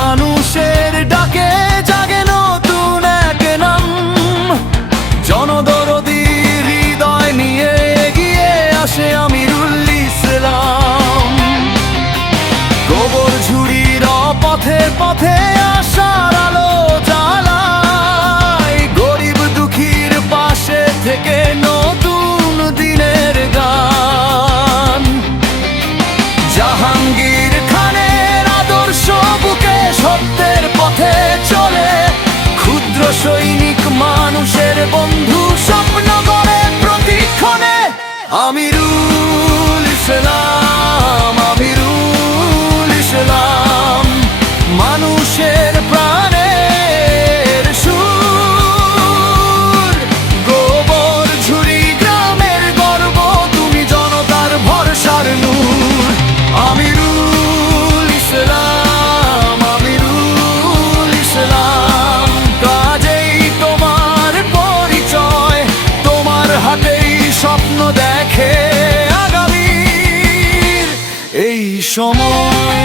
মানুষের ডাকে জাগে নতুন এক নাম, জনদরদি হৃদয় নিয়ে এগিয়ে আসে আমিরুল ইসলাম। গোবর ঝুড়ির পথে পথে আশার আলো জ্বালায়, গরিব দুঃখীর পাশে থেকে নতুন দিনের গান। জাহাঙ্গীর খানের আদর্শ বুকে সত্যের পথে চলে, ক্ষুদ্র সৈনিক মানুষের বন্ধু স্বপ্ন গড়ে প্রতিক্ষণে। আমিরুল ইসলাম, আমিরুল ইসলাম, মানুষের প্রাণের সুর। গোবর ঝুড়ি গ্রামের গর্ব, তুমি জনতার ভরসার নূর। আমিরুল ইসলাম, আমিরুল ইসলাম, কাজেই তোমার পরিচয়, তোমার হাতেই স্বপ্ন দেখে আগামীর এই সময়।